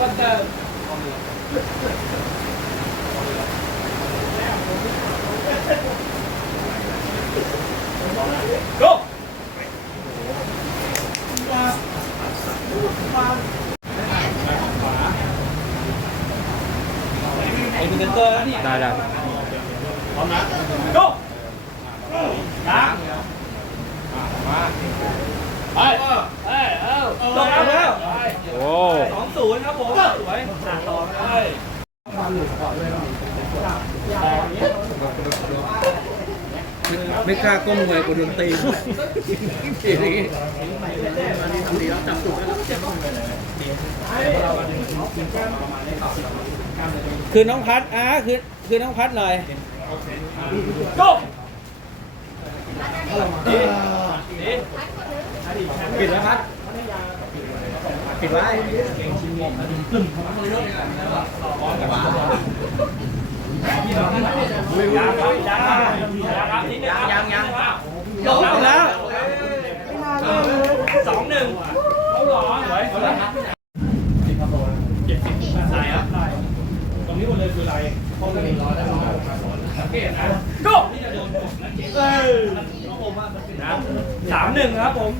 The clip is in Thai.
ก็เติมโก้ไอ้มีเซนเตอร์แล้ ครับผมสวยต่อไปไม่กล้าก้มเลยกลัวโดนตีทีนี้ดีแล้วจับจุดแล้วคือน้องพัดอะคือคือน้องพัดหน่อยโก้ดีปิดแล้วพัดปิดไว้ ยังยังยังยังลงแล้วสองหนึ่งเอาหรอสวยสวยเจ็ดสิบใส่ครับตรงนี้หมดเลยคืออะไรห้องนี้ร้อยแล้วสังเกตนะที่จะโดนกดนะเออสามหนึ่งครับผม